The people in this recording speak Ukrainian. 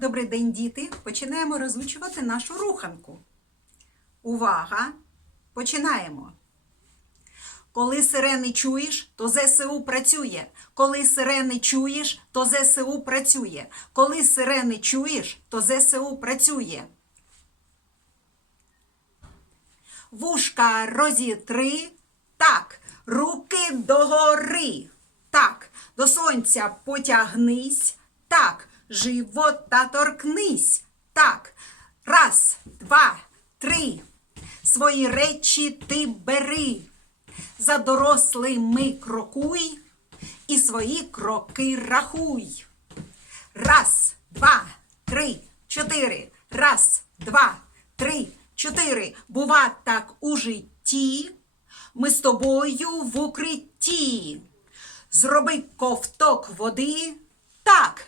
Добрий день, діти! Починаємо розучувати нашу руханку. Увага! Починаємо. Коли сирени чуєш, то ЗСУ працює. Коли сирени чуєш, то ЗСУ працює. Коли сирени чуєш, то ЗСУ працює. Вушка розітри. Так. Руки догори. Так. До сонця потягнись. Так. Живота торкнись. Так. Раз, два, три. Свої речі ти бери. За дорослими крокуй і свої кроки рахуй. Раз, два, три, чотири. Раз, два, три, чотири. Бува так у житті. Ми з тобою в укритті. Зроби ковток води. Так,